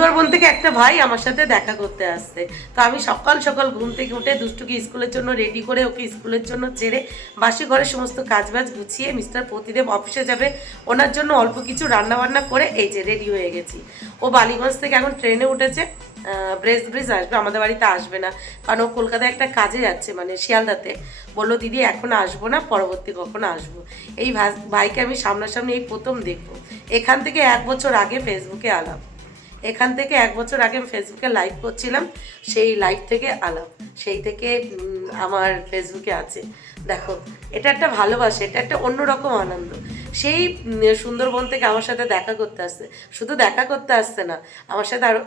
সুন্দরবন থেকে একটা ভাই আমার সাথে দেখা করতে আসছে। তো আমি সকাল সকাল ঘুম থেকে উঠে দুষ্টুকে স্কুলের জন্য রেডি করে ওকে স্কুলের জন্য ছেড়ে বাসি ঘরের সমস্ত কাজবাজ গুছিয়ে মিস্টার প্রতিদেব অফিসে যাবে, ওনার জন্য অল্প কিছু রান্নাবান্না করে এই যে রেডি হয়ে গেছি। ও বালিগঞ্জ থেকে এখন ট্রেনে উঠেছে, ব্রিজ আসবে, আমাদের বাড়িতে আসবে না, কারণ ও কলকাতায় একটা কাজে যাচ্ছে, মানে শিয়ালদাতে। বললো দিদি এখন আসবো না, পরবর্তী কখনো আসবো। এই ভাইকে আমি সামনাসামনি এই প্রথম দেখবো। এখান থেকে 1 বছর আগে ফেসবুকে আলাপ, এখান থেকে 1 বছর আগে আমি ফেসবুকে লাইভ করছিলাম, সেই লাইভ থেকে আলাপ, সেই থেকে আমার ফেসবুকে আছে। দেখো, এটা একটা ভালোবাসা, এটা একটা অন্যরকম আনন্দ। সেই সুন্দরবন থেকে আমার সাথে দেখা করতে আসছে, শুধু দেখা করতে আসছে না, আমার সাথে আরও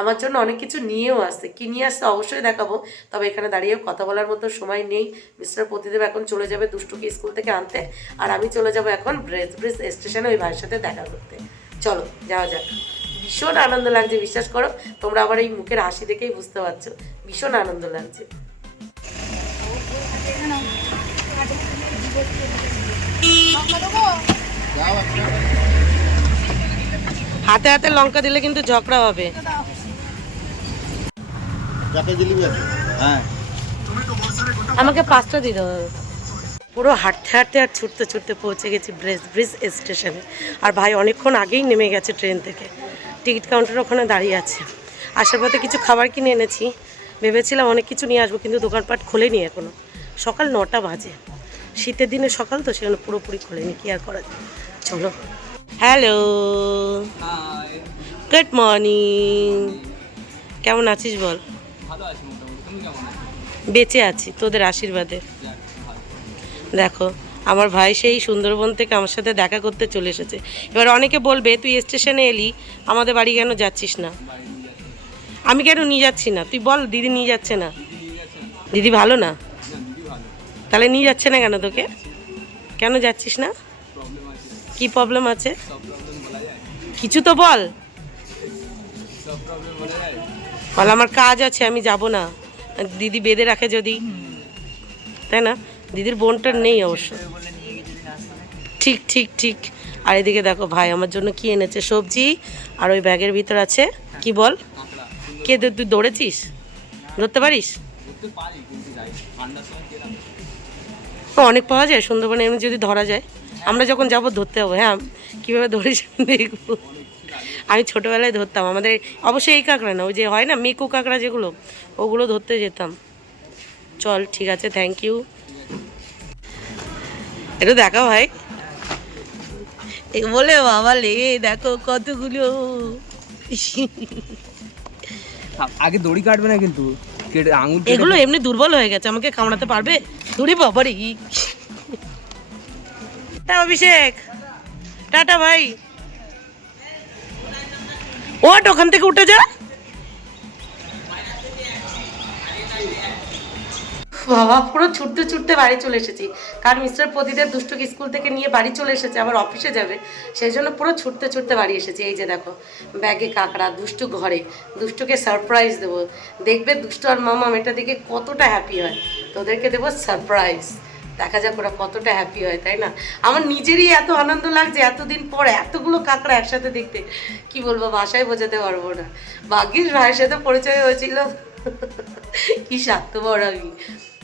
আমার জন্য অনেক কিছু নিয়েও আসছে। কী নিয়ে আসছে অবশ্যই দেখাবো, তবে এখানে দাঁড়িয়েও কথা বলার মতো সময় নেই। মিস্টার প্রতিদেব এখন চলে যাবে দুষ্টুকে স্কুল থেকে আনতে, আর আমি চলে যাব এখন ব্রিজ স্টেশনে ওই ভাইয়ের সাথে দেখা করতে। চলো যাওয়া যাক। ভীষণ আনন্দ লাগছে, বিশ্বাস করো, তোমরা আবার এই মুখের হাসি দেখেই বুঝতে পারছো ভীষণ আনন্দ লাগছে। হাতে হাতে লঙ্কা দিলে কিন্তু ঝগড়া হবে। আমাকে 5টা দিতে হবে। পুরো হাঁটতে হাঁটতে আর ছুটতে ছুটতে পৌঁছে গেছি ব্রিজ স্টেশনে। আর ভাই অনেকক্ষণ আগেই নেমে গেছে ট্রেন থেকে, টিকিট কাউন্টার ওখানে দাঁড়িয়ে আছে। আসার পথে কিছু খাবার কিনে এনেছি, ভেবেছিলাম অনেক কিছু নিয়ে আসবো, কিন্তু দোকানপাট খোলেনি এখনও। সকাল 9টা বাজে, শীতের দিনে সকাল তো, সেখানে পুরোপুরি খোলেনি, কি আর করা যায়। চলো। হ্যালো, গুড মর্নিং, কেমন আছিস বল? বেঁচে আছি তোদের আশীর্বাদে। দেখো, আমার ভাই সেই সুন্দরবন থেকে আমার সাথে দেখা করতে চলে এসেছে। এবার অনেকে বলবে তুই স্টেশনে এলি, আমাদের বাড়ি কেন যাচ্ছিস না? আমি কেন নিয়ে যাচ্ছি না তুই বল? দিদি নিয়ে যাচ্ছে না? দিদি ভালো না? তাহলে নিয়ে যাচ্ছে না কেন তোকে? কেন যাচ্ছিস না? কি প্রবলেম আছে? কিছু তো বল। বল আমার কাজ আছে, আমি যাব না। দিদি বেঁধে রাখে যদি, তাই না? দিদির বোনটার নেই অবশ্য। ঠিক ঠিক ঠিক। আর এদিকে দেখো ভাই আমার জন্য কি এনেছে, সবজি, আর ওই ব্যাগের ভিতর আছে কি বল? কে তুই দৌড়েছিস? ধরতে পারিস? অনেক পাওয়া যায় সুন্দরবনে, এমনি যদি ধরা যায়। আমরা যখন যাবো ধরতে হবে। হ্যাঁ, কীভাবে ধরিস দেখবো। আমি ছোটোবেলায় ধরতাম, আমাদের অবশ্যই এই কাঁকড়া না, ওই যে হয় না মেকু কাঁকড়া যেগুলো, ওগুলো ধরতে যেতাম। চল ঠিক আছে, থ্যাংক ইউ। একটু দেখা ভাই, বলে বাবা লে, দেখো কতগুলো। আগে দড়ি কাটবে না কিন্তু, আঙুল এগুলো এমনি দুর্বল হয়ে গেছে, আমাকে কামড়াতে পারবে? দড়ি বাবারে। অভিষেক টাটা ভাই, ওট ওখান থেকে উঠে যা। বাবা পুরো ছুটতে ছুটতে বাড়ি চলে এসেছি, কারণ মিস্টার প্রদীপের দুষ্টুকে স্কুল থেকে নিয়ে বাড়ি চলে এসেছে, আবার অফিসে যাবে, সেই জন্য পুরো ছুটতে ছুটতে বাড়ি এসেছি। এই যে দেখো ব্যাগে কাঁকড়া, দুষ্টু ঘরে, দুষ্টুকে সারপ্রাইজ দেবো। দেখবে দুষ্টু আর মামা এটা দেখে কতটা হ্যাপি হয়, তোদেরকে দেবো সারপ্রাইজ। দেখা যাক ওরা কতটা হ্যাপি হয়, তাই না? আমার নিজেরই এত আনন্দ লাগছে, এতদিন পর এতগুলো কাঁকড়া একসাথে দেখতে, কি বলবো, ভাষায় বোঝাতে পারবো না। ভাগ্যিস ভাইয়ের সাথে পরিচয় হয়েছিল, কি স্বার্থপর আমি।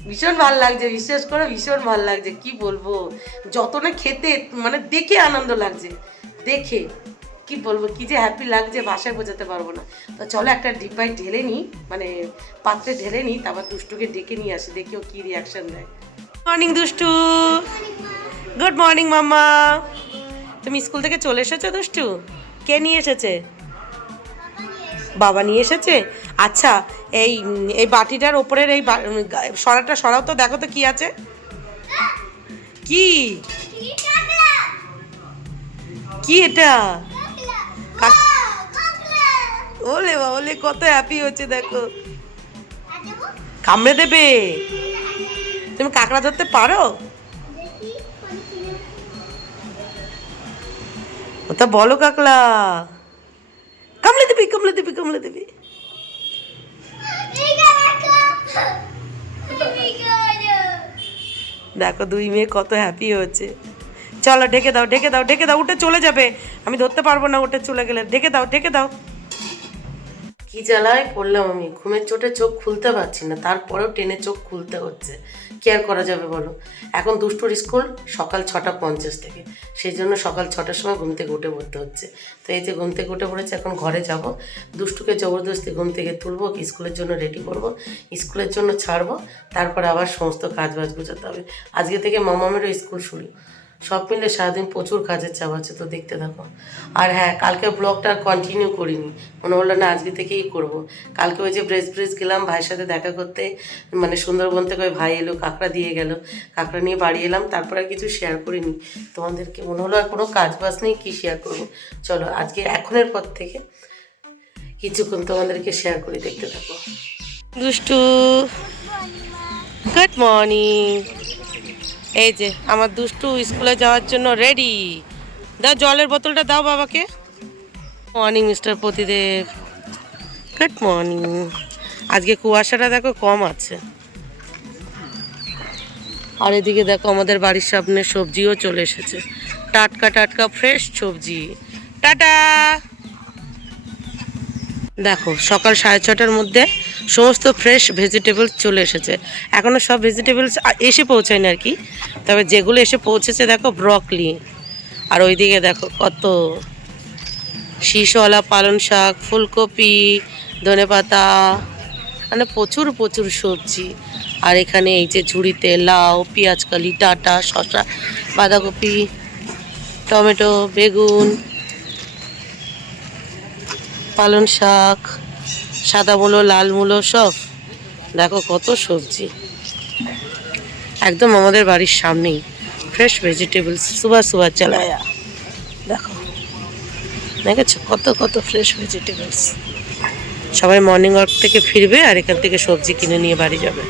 ভীষণ ভাল লাগছে, বিশ্বাস করো ভীষণ ভাল লাগছে, কি বলবো, যত না খেতে, মানে দেখে আনন্দ লাগছে, দেখে কি বলবো, কি যে হ্যাপি লাগছে ভাষায় বোঝাতে পারবো না। তো চলো একটা ডিব্বায় ঢেলে নিই, মানে পাত্রে ঢেলে নিই, তারপর দুষ্টুকে ডেকে নিয়ে আসি, দেখি ও কী রিয়াকশান দেয়। মর্নিং দুষ্টু, গুড মর্নিং মাম্মা। তুমি স্কুল থেকে চলে এসেছো দুষ্টু? কে নিয়ে এসেছে? বাবা নিয়ে এসেছে। আচ্ছা, এই এই বাটিটার ওপরের এই সরাটা সরাও তো, দেখো তো কি আছে। কি কি এটা? ওলে ওলে কত হ্যাপি হচ্ছে দেখো, কামড়ে দেবে। তুমি কাঁকড়া ধরতে পারো? ওটা বলো কাকলা, কামড়ে দেবে কামড়ে দেবে কামড়ে দেবে। দেখো দুই মেয়ে কত হ্যাপি হচ্ছে। চলো ঢেকে দাও ঢেকে দাও ঢেকে দাও, উঠে চলে যাবে, আমি ধরতে পারবো না, উঠে চলে গেলে। ঢেকে দাও ঢেকে দাও। কি জ্বালায় পড়লাম আমি, ঘুমের চোটে চোখ খুলতে পারছি না, তারপরেও টেনে চোখ খুলতে হচ্ছে। কি আর করা যাবে বলো। এখন দুষ্টুর স্কুল সকাল 6:50 থেকে, সেই জন্য সকাল 6টার সময় ঘুম থেকে উঠে পড়তে হচ্ছে। তো এই যে ঘুম থেকে উঠে পড়েছে, এখন ঘরে যাব, দুষ্টুকে জবরদস্তি ঘুম থেকে তুলবো, স্কুলের জন্য রেডি করব, স্কুলের জন্য ছাড়বো, তারপর আবার সমস্ত কাজ বাজ গুছাতে হবে। আজকে থেকে মামামেরও স্কুল শুরু, সব মিলে সারাদিন প্রচুর কাজের চাপ আছে, তো দেখতে থাকো। আর হ্যাঁ, কালকে ব্লগটা আর কন্টিনিউ করিনি, মনে হলো না আজকে থেকেই করব। কালকে ওই যে ব্রিজ গেলাম ভাইয়ের সাথে দেখা করতে, মানে সুন্দরবন থেকে ওই ভাই এলো, কাঁকড়া দিয়ে গেল, কাঁকড়া নিয়ে বাড়ি এলাম, তারপর আর কিছু শেয়ার করিনি তোমাদেরকে। মনে হলো আর কোনো কাজ বাজ নেই, কী শেয়ার করবো। চলো আজকে এখনের পর থেকে কিছুক্ষণ তোমাদেরকে শেয়ার করি, দেখতে থাকো। দুষ্টু গুড মর্নিং। এই যে আমার দুষ্টু স্কুলে যাওয়ার জন্য রেডি। দাও জলের বোতলটা দাও বাবাকে। Morning Mr Pratidev, good morning. আজকে কুয়াশাটা দেখো কম আছে। আর এদিকে দেখো আমাদের বাড়ির সামনে সবজিও চলে এসেছে, টাটকা টাটকা ফ্রেশ সবজি। টাটা। দেখো সকাল 6:30টার মধ্যে সমস্ত ফ্রেশ ভেজিটেবলস চলে এসেছে। এখনও সব ভেজিটেবলস এসে পৌঁছায়নি আর কি, তবে যেগুলো এসে পৌঁছেছে দেখো ব্রকলি, আর ওইদিকে দেখো কত শীষওয়ালা পালং শাক, ফুলকপি, ধনেপাতা, মানে প্রচুর প্রচুর সবজি। আর এখানে এই যে ঝুড়িতে লাউ, পেঁয়াজকালি, ডাঁটা, শসা, বাঁধাকপি, টমেটো, বেগুন, পালং শাক, সাদা মূলো, লাল মূলো, সব দেখো কত সবজি, একদম আমাদের বাড়ির সামনেই ফ্রেশ ভেজিটেবলস। সুবাহ সুবাহ চালায়া দেখো, দেখেছো কত কত ফ্রেশ ভেজিটেবলস। সবাই মর্নিং ওয়াক থেকে ফিরবে আর এখান থেকে সবজি কিনে নিয়ে বাড়ি যাবে।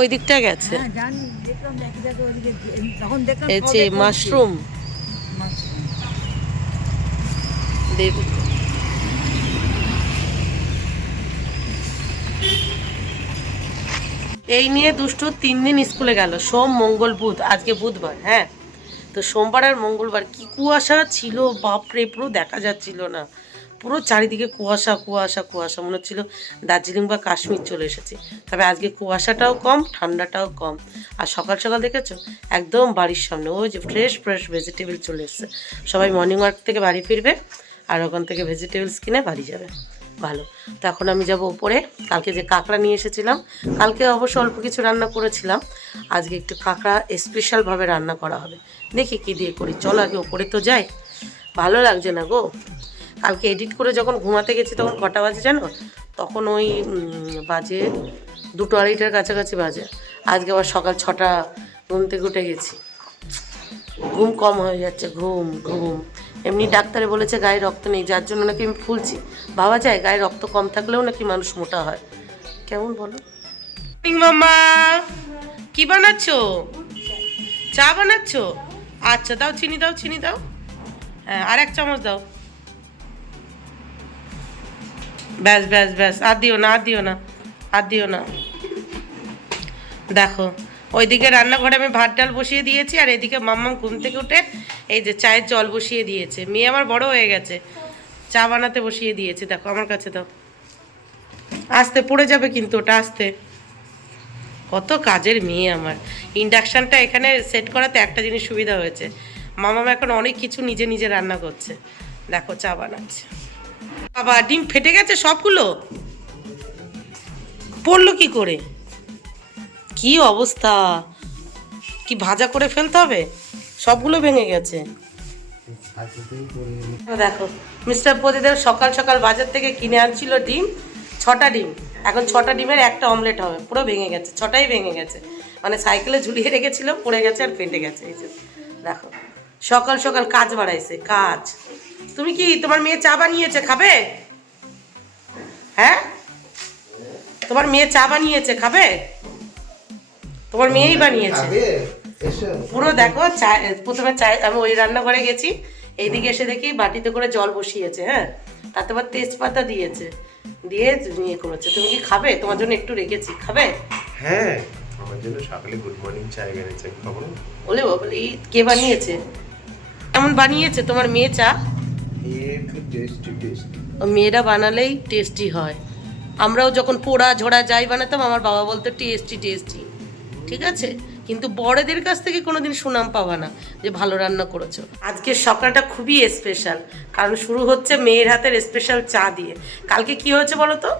ওই দিকটা গেছে। এই যে মাশরুম দেব, এই নিয়ে দুষ্টু 3 দিন স্কুলে গেল, সোম মঙ্গল বুধ, আজকে বুধবার। হ্যাঁ, তো সোমবার আর মঙ্গলবার কি কুয়াশা ছিল বাপরে, পুরো দেখা যাচ্ছিল না, পুরো চারিদিকে কুয়াশা কুয়াশা কুয়াশা, মনে হচ্ছিল দার্জিলিং বা কাশ্মীর চলে এসেছে। তবে আজকে কুয়াশাটাও কম, ঠান্ডাটাও কম। আর সকাল সকাল দেখেছো একদম বাড়ির সামনে ওই যে ফ্রেশ ফ্রেশ ভেজিটেবল চলে এসছে। সবাই মর্নিং ওয়াক থেকে বাড়ি ফিরবে আর ওখান থেকে ভেজিটেবলস কিনে বাড়ি যাবে। ভালো। তো এখন আমি যাব উপরে। কালকে যে কাঁকড়া নিয়ে এসেছিলাম, কালকে অবশ্য অল্প কিছু রান্না করেছিলাম, আজকে একটু কাঁকড়া স্পেশালভাবে রান্না করা হবে। দেখি কী দিয়ে করি, চলো আগে উপরে তো যাই, ভালো লাগছে না গো। কালকে এডিট করে যখন ঘুমাতে গেছি তখন কটা বাজে জানো, তখন ওই বাজে 2-2:30টার কাছাকাছি বাজে। আজকে আবার সকাল 6টা ঘুম থেকে উঠে গেছি, ঘুম কম হয়ে যাচ্ছে, ঘুম ঘুম। এমনি ডাক্তারে বলেছে গায়ে রক্ত নেই, যার জন্য নাকি আমি ফুলছি। ভাবা যায় গায়ে রক্ত কম থাকলেও নাকি মানুষ মোটা হয়, কেমন বলো। মামা কি বানাচ্ছো? চা বানাচ্ছো? আচ্ছা দাও, চিনি দাও, চিনি দাও, হ্যাঁ আর 1 চামচ দাও। ব্যাস ব্যাস ব্যাস, আর দিও না, আর দিও না, আর দিও না। দেখো ওইদিকে রান্নাঘরে আমি ভাত ডাল বসিয়ে দিয়েছি, আর এদিকে মাম্মা ঘুম থেকে উঠে এই যে চায়ের জল বসিয়ে দিয়েছে। মেয়ে আমার বড় হয়ে গেছে, চা বানাতে বসিয়ে দিয়েছে। দেখো আমার কাছে দাও, আস্তে পড়ে যাবে কিন্তু ওটা, আস্তে। কত কাজের মেয়ে আমার। ইন্ডাকশানটা এখানে সেট করাতে একটা জিনিস সুবিধা হয়েছে, মামাম এখন অনেক কিছু নিজে নিজে রান্না করছে। দেখো চা বানাচ্ছে। বাবা ডিম ফেটে গেছে সবগুলো, পড়লো কি করে, কি অবস্থা, কি ভাজা করে ফেলতে হবে, সবগুলো ভেঙে গেছে। দেখো মিস্টার প্রতিদেব সকাল সকাল বাজার থেকে কিনে আনছিল ডিম, 6টা ডিম, এখন 6টা ডিমের একটা অমলেট হবে, পুরো ভেঙে গেছে, 6টাই ভেঙে গেছে। মানে সাইকেলে ঝুলিয়ে রেখেছিল, পড়ে গেছে আর ফেটে গেছে। এই যে দেখো সকাল সকাল কাজ বাড়াইছে, কাজ। তুমি কি, তোমার মেয়ে চা বানিয়েছে, খাবে? হ্যাঁ, তোমার মেয়ে চা বানিয়েছে, খাবে? তোমার মেয়েই বানিয়েছে পুরো। দেখো চা, প্রথমে চা, আমি ওই রান্নাঘরে গেছি, এইদিকে এসে দেখি বাটিতে করে জল বসিয়েছে, হ্যাঁ, তাতে আবার তেজপাতা দিয়েছে, দিয়ে ইয়ে করেছে। তুমি কি খাবে? তোমার জন্য একটু রেখেছি, খাবে? হ্যাঁ, আমার জন্য সকালে গুড মর্নিং চা এনেছে, খাবো। বলে বলে কে বানিয়েছে, কেমন বানিয়েছে তোমার মেয়ে চা? একটু টেস্টি টেস্টি। মেয়েরা বানালেই টেস্টি হয়। আমরাও যখন পোড়া ঝোড়া যাই বানাতাম আমার বাবা বলতো টেস্টি টেস্টি, ঠিক আছে? কিন্তু বড়দের কাছ থেকে কোনোদিন সুনাম পাবা না যে ভালো রান্না করেছো। আজকের সকালটা খুবই স্পেশাল, কারণ শুরু হচ্ছে মেয়ের হাতের স্পেশাল চা দিয়ে। কালকে কি হয়েছে বলো তো,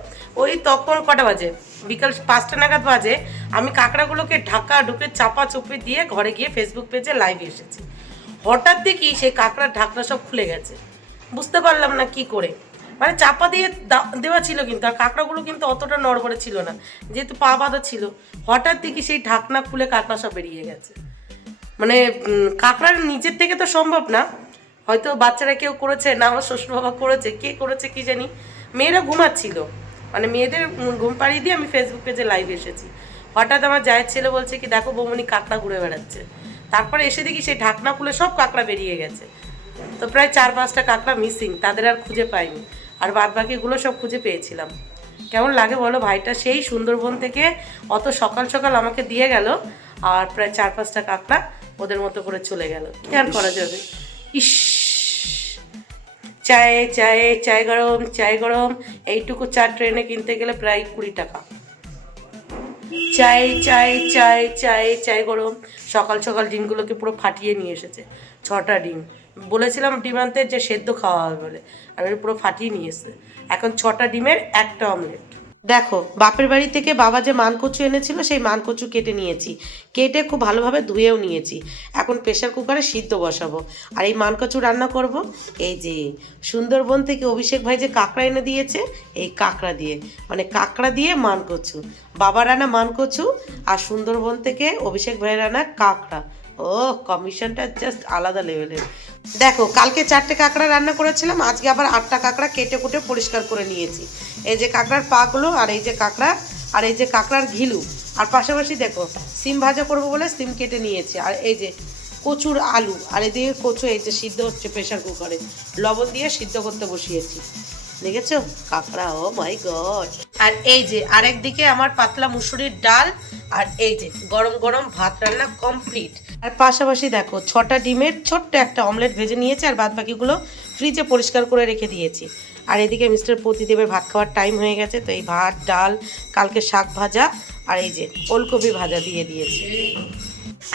ওই তখন কটা বাজে, বিকাল 5টা নাগাদ বাজে, আমি কাঁকড়াগুলোকে ঢাকা ঢুকে চাপা চুপি দিয়ে ঘরে গিয়ে ফেসবুক পেজে লাইভে এসেছি। হঠাৎ দেখি সেই কাঁকড়ার ঢাকনা সব খুলে গেছে, বুঝতে পারলাম না কি করে, মানে চাপা দিয়ে দেওয়া ছিল কিন্তু, আর কাঁকড়াগুলো কিন্তু অতটা নড়বড়ে ছিল না যেহেতু পা বাঁধা ছিল। হঠাৎ দেখি সেই ঢাকনা খুলে কাঁকড়া সব বেরিয়ে গেছে। মানে কাঁকড়ার নিজের থেকে তো সম্ভব না, হয়তো বাচ্চারা কেউ করেছে, না আমার শ্বশুর বাবা করেছে, কে করেছে কি জানি। মেয়েরা ঘুমাচ্ছিল, মানে মেয়েদের ঘুম পাড়িয়ে দিয়ে আমি ফেসবুক পেজে লাইভ এসেছি। হঠাৎ আমার জায়ের ছেলে বলছে কি দেখো বৌমনি কাঁকড়া ঘুরে বেড়াচ্ছে। তারপরে এসে দেখি সেই ঢাকনা খুলে সব কাঁকড়া বেরিয়ে গেছে। তো প্রায় 4-5টা কাঁকড়া মিসিং, তাদের আর খুঁজে পাইনি, আর বাদ বাকিগুলো সব খুঁজে পেয়েছিলাম। কেমন লাগে বলো, ভাইটা সেই সুন্দরবন থেকে অত সকাল সকাল আমাকে দিয়ে গেল, আর প্রায় 4-5টা কাঁকড়া ওদের মতো করে চলে গেল। কি আর করা যাবে। ইস, চায়ে চায়ে চায় গরম, চায় গরম। এইটুকু চা ট্রেনে কিনতে গেলে প্রায় 20 টাকা। চাই চাই চাই চাই চাই গরম। সকাল সকাল ডিমগুলোকে পুরো ফাটিয়ে নিয়ে এসেছে, 6টা ডিম। বলেছিলাম ডিম আনতে যে সেদ্ধ খাওয়া হবে বলে, আর ওই পুরো ফাটিয়ে নিয়ে এসেছে। এখন 6টা ডিমের একটা অমলেট। দেখো বাপের বাড়ি থেকে বাবা যে মানকচু এনেছিল সেই মানকচু কেটে নিয়েছি, কেটে খুব ভালোভাবে ধুয়েও নিয়েছি। এখন প্রেশার কুকারে সিদ্ধ বসাবো, আর এই মানকচু রান্না করব এই যে সুন্দরবন থেকে অভিষেক ভাই যে কাঁকড়া এনে দিয়েছে, এই কাঁকড়া দিয়ে, মানে কাঁকড়া দিয়ে মানকচু। বাবা রান্না মানকচু, আর সুন্দরবন থেকে অভিষেক ভাই রান্না কাঁকড়া। ও কম্বিনেশনটা জাস্ট আলাদা লেভেলের। দেখো কালকে 4টে কাঁকড়া রান্না করেছিলাম, আজকে আবার 8টা কাঁকড়া কেটে কুটে পরিষ্কার করে নিয়েছি। এই যে কাঁকড়ার পাগুলো, আর এই যে কাঁকড়া, আর এই যে কাঁকড়ার ঘিলু, আর পাশাপাশি দেখো সিম ভাজা করবো বলে সিম কেটে নিয়েছি, আর এই যে কচুর আলু, আর এদিকে কচু এই যে সিদ্ধ হচ্ছে প্রেশার কুকারে, লবণ দিয়ে সিদ্ধ করতে বসিয়েছি। দেখেছো কাঁকড়া, ও মাই গড। আর এই যে আরেকদিকে আমার পাতলা মুসুরির ডাল, আর এই যে গরম গরম ভাত রান্না কমপ্লিট। আর পাশাপাশি দেখো 6টা ডিমের ছোট্ট একটা অমলেট ভেজে নিয়েছি, আর বাদ বাকিগুলো ফ্রিজে পরিষ্কার করে রেখে দিয়েছি। আর এদিকে মিস্টার প্রতিদেবের ভাত খাওয়ার টাইম হয়ে গেছে, তো এই ভাত ডাল, কালকে শাক ভাজা, আর এই যে ওলকপি ভাজা দিয়ে দিয়েছি।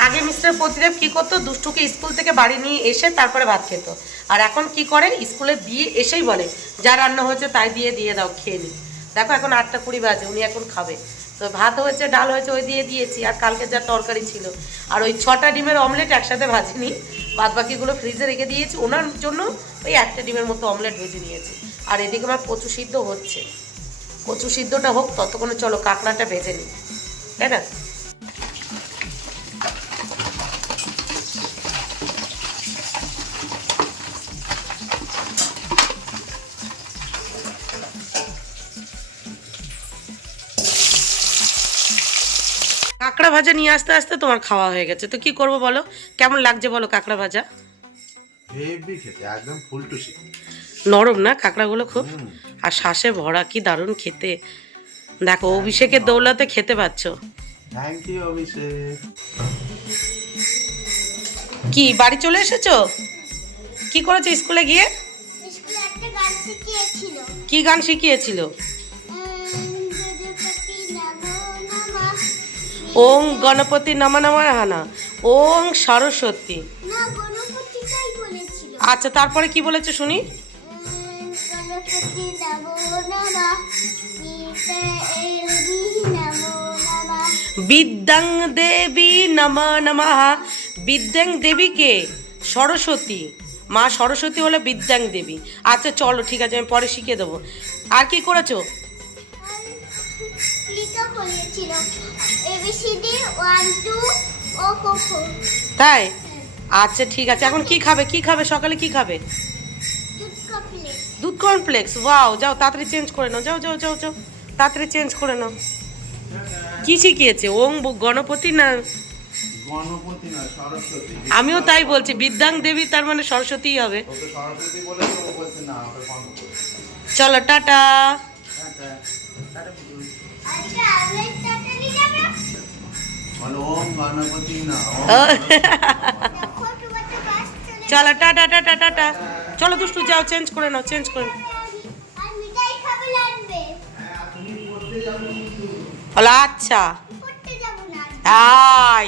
আগে মিস্টার প্রতিদেব কি করতো, দুষ্টুকে স্কুল থেকে বাড়ি নিয়ে এসে তারপরে ভাত খেত, আর এখন কি করে স্কুলে দিয়ে এসেই বলে যা রান্না হয়েছে তাই দিয়ে দাও খেয়ে নি। দেখো এখন 8টা 20 বাজে, উনি এখন খাবে। তো ভাত হয়েছে, ডাল হয়েছে, ওই দিয়ে দিয়েছি, আর কালকে যা তরকারি ছিল, আর ওই 6টা ডিমের অমলেট একসাথে ভাজিনি, বাদ বাকিগুলো ফ্রিজে রেখে দিয়েছি। ওনার জন্য ওই 1টা ডিমের মতো অমলেট ভেজে নিয়েছি। আর এদিকে আমার কচু সিদ্ধ হচ্ছে, কচু সিদ্ধটা হোক ততক্ষণে চলো কাঁকড়াটা ভেজে নিই, তাই না? কাঁকড়া ভাজা নিয়ে আসতে আসতে তোমার খাওয়া হয়ে গেছে, তো কি করবো বলো, কেমন লাগছে বলো কাঁকড়া ভাজা? হেভি খেতে, একদম ফুলটুসি। নরম না কাঁকড়াগুলো খুব, আর শ্বাসে ভরা, কি দারুণ খেতে। দেখো অভিষেকের দৌলতে খেতে পাচ্ছ। থ্যাংক ইউ অভিষেক। কি বাড়ি চলে এসেছো? কি করেছো স্কুলে গিয়ে? স্কুলে একটা গান শিখিয়েছিল। কি গান শিখিয়েছিল? ওং গণপতি নমঃ নমঃ হানা, ওং সরস্বতী। না, গণপতিটাই বলেছিল। আচ্ছা তারপরে কি বলেছে শুনি? গণপতি নমো নমঃ, বিদ্যাদেবী নমো নমঃ। বিদ্যাং দেবী নমঃ নমঃ। বিদ্যাং দেবীকে সরস্বতী, মা সরস্বতী হলে বিদ্যাং দেবী। আচ্ছা চলো ঠিক আছে, আমি পরে শিখিয়ে দেবো। আর কি করেছো? লিখা বলেছিল এবিসিডি 1 2 ও কোকো। তাই? আচ্ছা ঠিক আছে, এখন কি খাবে, কি খাবে সকালে, কি খাবে? দুধ কমপ্লেক্স। দুধ কর্নফ্লেক্স, ওয়াও, যাও তাড়াতাড়ি চেঞ্জ করে নাও, যাও যাও যাও যাও তাড়াতাড়ি চেঞ্জ করে নাও। কি শিখিয়েছে? ওং গণপতি না? গণপতি না, সরস্বতী। আমিও তাই বলছি, বিদ্যাং দেবী তার মানে সরস্বতীই হবে। ওকে সরস্বতী বলেছে, ও বলছে না, ওকে বন্ধ করে। চলো টাটা। আজকে আমলেট তাড়াতাড়ি যাবে। বলো ওম গণপতি না, ও দেখো তোমার তো বাস চলে চলো টাটা টাটা টাটা। চলো দুষ্টু যাও, চেঞ্জ করে নাও, চেঞ্জ করে নাও। আর মিঠাই খাবে লাগবে। বলো আচ্ছা। পড়তে যাবো না। আই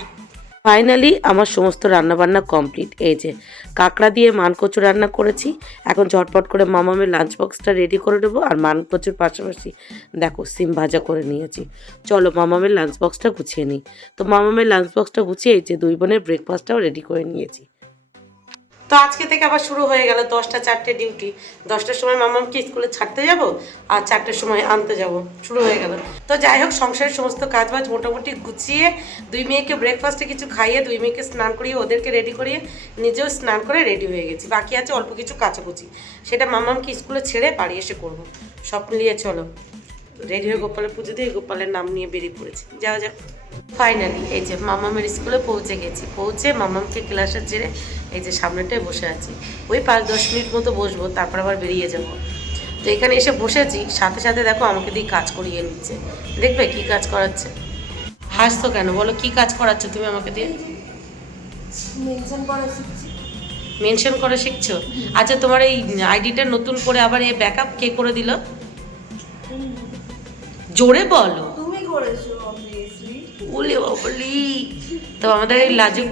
ফাইনালি আমার সমস্ত রান্নাবান্না কমপ্লিট। এই যে কাঁকড়া দিয়ে মানকচু রান্না করেছি। এখন ঝটপট করে মামামের লাঞ্চ বক্সটা রেডি করে নেবো। আর মানকচুর পাশাপাশি দেখো সিম ভাজা করে নিয়েছি। চলো মামামের লাঞ্চ বক্সটা গুছিয়ে নিই। তো মামামের লাঞ্চ বক্সটা গুছিয়ে এই যে দুই বোনের ব্রেকফাস্টটাও রেডি করে নিয়েছি। তো আজকে থেকে আবার শুরু হয়ে গেল 10টা 4টে ডিউটি। 10টার সময় মামামকে স্কুলে ছাড়তে যাব, আর 4টের সময় আনতে যাব, শুরু হয়ে গেল। তো যাই হোক, সংসারের সমস্ত কাজবাজ মোটামুটি গুছিয়ে দুই মেয়েকে ব্রেকফাস্টে কিছু খাইয়ে দুই মেয়েকে স্নান করিয়ে ওদেরকে রেডি করিয়ে নিজেও স্নান করে রেডি হয়ে গেছি। বাকি আছে অল্প কিছু কাচাকুচি, সেটা মামামকে স্কুলে ছেড়ে বাড়ি এসে করবো। সব মিলিয়ে চলো রেডি হয়ে গোপালের পুজো দিয়ে গোপালের নাম নিয়ে বেরিয়ে পড়েছি। যাওয়া যাক। ফাইনালি এই যে মামামের স্কুলে পৌঁছে গেছি। পৌঁছে মামামকে ক্লাসে ছেড়ে এই যে সামনেটায় বসে আছি। ওই 5-10 মিনিট মতো বসবো, তারপর আবার বেরিয়ে যাব। তো এখানে এসে বসেছি, সাথে সাথে দেখো আমাকে দিয়ে কাজ করিয়ে নিচ্ছে। দেখবে কি কাজ করাচ্ছে? হাসতো কেন বলো, কি কাজ করাচ্ছ তুমি আমাকে দিয়ে? মেনশন করে শিখছো? আচ্ছা, তোমার এই আইডিটা নতুন করে আবার এই ব্যাকআপ কে করে দিল? জোরে বলো। তুমি করেছো অবভিয়াসলি। বলি বলি। তো আমাদের এই লাজুক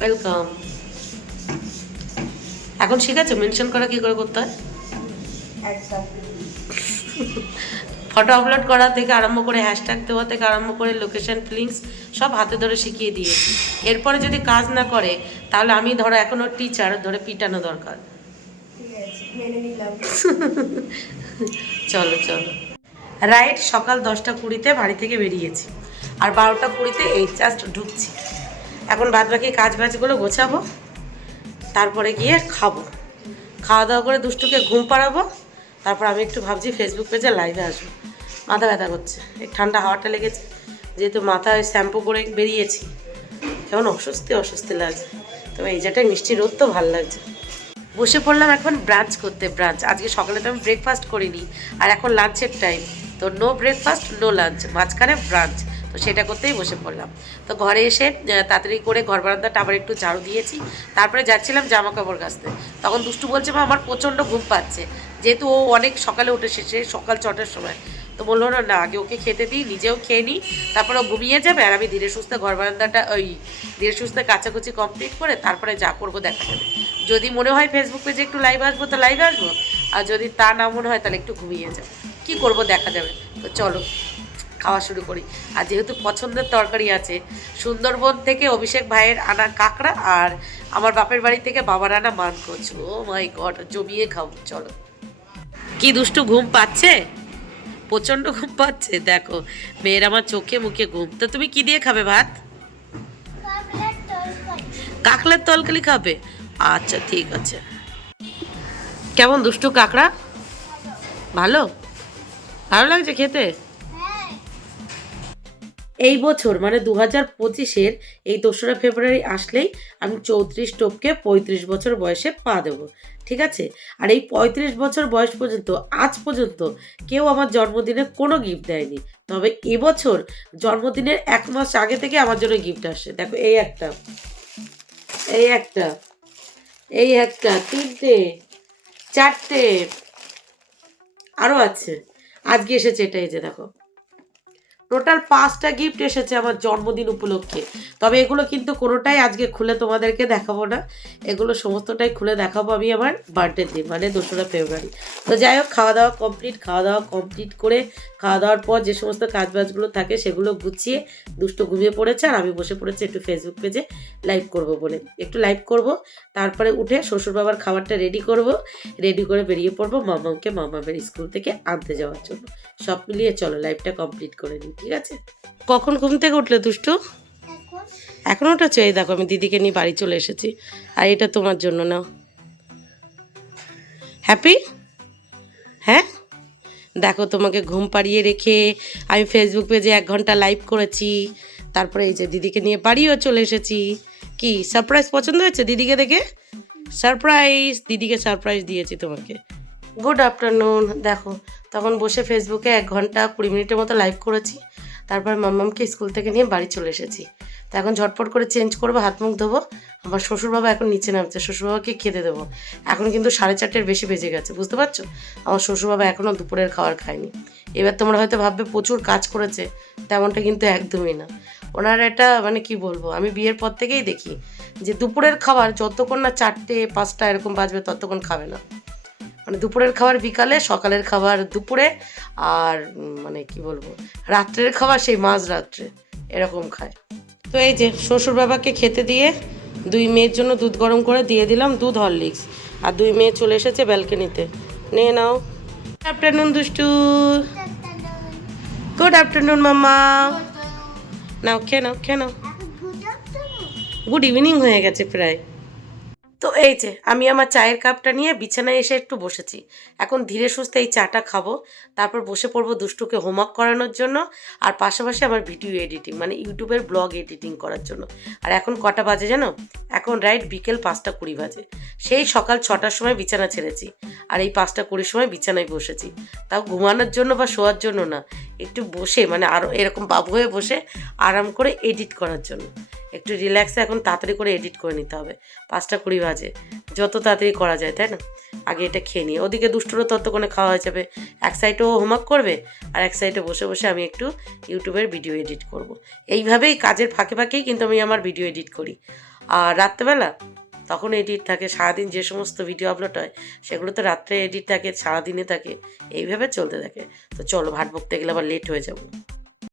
ওয়েলকাম। এখন শিখেছো মেনশন করা কি করে করতে হয়? ফটো আপলোড করা থেকে আরম্ভ করে হ্যাশট্যাগ দেওয়া থেকে আরম্ভ করে লোকেশন লিঙ্কস সব হাতে ধরে শিখিয়ে দিয়েছি। এরপরে যদি কাজ না করে তাহলে আমি ধরো এখনো টিচার, ধরে পিটানো দরকার। ঠিক আছে, মেনে নিলাম। চলো চলো। রাইট সকাল 10টা 20-তে বাড়ি থেকে বেরিয়েছি, আর 12টা 20-তে এই জাস্ট ঢুকছি। এখন বাদ বাকি কাজ বাজগুলো গোছাবো, তারপরে গিয়ে খাবো। খাওয়া দাওয়া করে দুষ্টুকে ঘুম পাড়াবো। তারপর আমি একটু ভাবছি ফেসবুক পেজে লাইভে আসবো। মাথা ব্যথা করছে, এই ঠান্ডা হাওয়াটা লেগেছে, যেহেতু মাথায় শ্যাম্পু করে বেরিয়েছি, কেমন অস্বস্তি অস্বস্তি লাগছে। তবে এই জায়গাটায় মিষ্টি রোদ তো ভালো লাগছে। বসে পড়লাম এখন ব্রাঞ্চ করতে। ব্রাঞ্চ আজকে সকালে তো আমি ব্রেকফাস্ট করিনি, আর এখন লাঞ্চের টাইম, তো নো ব্রেকফাস্ট নো লাঞ্চ, মাঝখানে ব্রাঞ্চ। তো সেটা করতেই বসে পড়লাম। তো ঘরে এসে তাড়াতাড়ি করে ঘর বারান্দাটা আবার একটু ঝাড়ু দিয়েছি। তারপরে যাচ্ছিলাম জামা কাপড় কাচতে। তখন দুষ্টু বলছে মা আমার প্রচণ্ড ঘুম পাচ্ছে, যেহেতু ও অনেক সকালে উঠে এসেছে, সকাল 6টার সময়। তো বললো না আগে ওকে খেতে দিই, নিজেও খেয়ে নিই, তারপরে ও ঘুমিয়ে যাবে, আর আমি ধীরে সুস্থে ঘর বারান্দাটা ধীরে সুস্থে কাচাকুচি কমপ্লিট করে তারপরে যা করবো দেখা যাবে। যদি মনে হয় ফেসবুক পেজে একটু লাইভ আসবো তো লাইভে আসবো, আর যদি তা না মনে হয় তাহলে একটু ঘুমিয়ে যাবো। কী করবো দেখা যাবে। তো চলো খাওয়া শুরু করি। আর যেহেতু পছন্দের তরকারি আছে, সুন্দরবন থেকে অভিষেক ভাইয়ের আনা কাঁকড়া, আর আমার বাপের বাড়ি থেকে বাবার আনা মানকচু। ও মাই গড, জমিয়ে খাও। চলো। কি দুষ্টু ঘুম পাচ্ছে? প্রচণ্ড ঘুম পাচ্ছে। দেখো মেয়ের আমার চোখে মুখে ঘুম। তো তুমি কি দিয়ে খাবে ভাত? কাকড়ার তরকারি। কাঁকড়ার তরকারি খাবে? আচ্ছা ঠিক আছে। কেমন দুষ্টু কাঁকড়া? ভালো? ভালো লাগছে খেতে? হ্যাঁ। এই বছর মানে 2025-এর এই 2রা ফেব্রুয়ারি আসলেই আমি 34 টপকে 35 বছর বয়সে পা দেবো। ঠিক আছে? আর এই 35 বছর বয়স পর্যন্ত আজ পর্যন্ত কেউ আমার জন্মদিনে কোনো গিফট দেয়নি। তবে এবছর জন্মদিনের 1 মাস আগে থেকে আমার জন্য গিফট আসে। দেখো এই একটা, এই একটা, এই একটা, 3টে 4টে আরও আছে। আজকে এসেছে এটা, এই যে দেখো টোটাল 5টা গিফট এসেছে আমার জন্মদিন উপলক্ষে। তবে এগুলো কিন্তু কোনোটাই আজকে খুলে তোমাদেরকে দেখাবো না, এগুলো সমস্তটাই খুলে দেখাবো আমি আমার বার্থডের দিন মানে 2রা ফেব্রুয়ারি। তো যাই হোক, খাওয়া দাওয়া কমপ্লিট করে খাওয়া দাওয়ার পর যে সমস্ত কাজবাজগুলো থাকে সেগুলো গুছিয়ে দুষ্টু ঘুমিয়ে পড়েছে, আর আমি বসে পড়েছি একটু ফেসবুক পেজে লাইভ করব বলে। একটু লাইভ করব, তারপরে উঠে শ্বশুর বাবার খাবারটা রেডি করব, রেডি করে বেরিয়ে পড়বো মামাকে মামামের স্কুল থেকে আনতে যাওয়ার জন্য। সব মিলিয়ে চলো লাইভটা কমপ্লিট করে নিই। ঠিক আছে? কখন ঘুম থেকে উঠলে দুষ্টু? এখন এখন উঠেছো? এই দেখো আমি দিদিকে নিয়ে বাড়ি চলে এসেছি, আর এটা তোমার জন্য নাও। হ্যাপি? হ্যাঁ দেখো তোমাকে ঘুম পাড়িয়ে রেখে আমি ফেসবুক পেজে 1 ঘন্টা লাইভ করেছি, তারপরে এই যে দিদিকে নিয়ে বাড়িও চলে এসেছি। কি সারপ্রাইজ পছন্দ হয়েছে দিদিকে দেখে? সারপ্রাইজ, দিদিকে সারপ্রাইজ দিয়েছি তোমাকে। Good afternoon. দেখো তখন বসে ফেসবুকে 1 ঘন্টা 20 মিনিটের মতো লাইভ করেছি, তারপর মাম্মামকে স্কুল থেকে নিয়ে বাড়ি চলে এসেছি। তো এখন ঝটপট করে চেঞ্জ করবো, হাত মুখ ধোবো। আমার শ্বশুরবাবা এখন নিচে নামছে, শ্বশুরবাবাকে খেতে দেবো। এখন কিন্তু 4:30-এর বেশি বেজে গেছে, বুঝতে পারছো? আমার শ্বশুরবাবা এখনও দুপুরের খাবার খায়নি। এবার তোমরা হয়তো ভাববে প্রচুর কাজ করেছে, তেমনটা কিন্তু একদমই না। ওনার এটা মানে কি বলবো, আমি বিয়ের পর থেকেই দেখি যে দুপুরের খাবার যতক্ষণ না 4টে 5টা এরকম বাজবে ততক্ষণ খাবে না। মানে দুপুরের খাবার বিকালে, সকালের খাবার দুপুরে, আর মানে কি বলবো রাত্রের খাবার সেই মাঝরাত্রে এরকম খায়। তো এই যে শ্বশুর বাবাকে খেতে দিয়ে 2 মেয়ের জন্য দুধ গরম করে দিয়ে দিলাম, দুধ হরলিক্স। আর 2 মেয়ে চলে এসেছে ব্যালকনিতে, নিয়ে নাও। গুড আফটারনুন দুষ্টু। গুড আফটারনুন মাম্মা। নাও খেয়ে নাও, খেয়ে নাও। গুড ইভিনিং হয়ে গেছে প্রায়। তো এই যে আমি আমার চায়ের কাপটা নিয়ে বিছানায় এসে একটু বসেছি। এখন ধীরে সুস্থে এই চাটা খাবো, তারপর বসে পড়বো দুষ্টুকে হোমওয়ার্ক করানোর জন্য, আর পাশাপাশি আমার ভিডিও এডিটিং মানে ইউটিউবের ব্লগ এডিটিং করার জন্য। আর এখন কটা বাজে জানো? এখন রাইট বিকেল 5:20 বাজে। সেই সকাল 6টার সময় বিছানা ছেড়েছি, আর এই 5:20 সময় বিছানায় বসেছি। তাও ঘুমানোর জন্য বা শোয়ার জন্য না, একটু বসে মানে আরও এরকম বাবু হয়ে বসে আরাম করে এডিট করার জন্য। একটু রিল্যাক্সে এখন তাড়াতাড়ি করে এডিট করে নিতে হবে। 5:20 বাজে, যত তাড়াতাড়ি করা যায়, তাই না? আগে এটা খেয়ে নিই, ওদিকে দুষ্টুরও ততক্ষণে খাওয়া হয়ে যাবে। এক সাইডে ও হোমওয়ার্ক করবে, আর এক সাইডে বসে বসে আমি একটু ইউটিউবের ভিডিও এডিট করব। এইভাবেই কাজের ফাঁকে ফাঁকেই কিন্তু আমি আমার ভিডিও এডিট করি। আর রাত্রেবেলা তখন এডিট থাকে, সারাদিন যে সমস্ত ভিডিও আপলোড হয় সেগুলো তো রাত্রে এডিট থাকে, সারাদিনে থাকে, এইভাবে চলতে থাকে। তো চলো, ভাত বকতে গেলে আবার লেট হয়ে যাবো।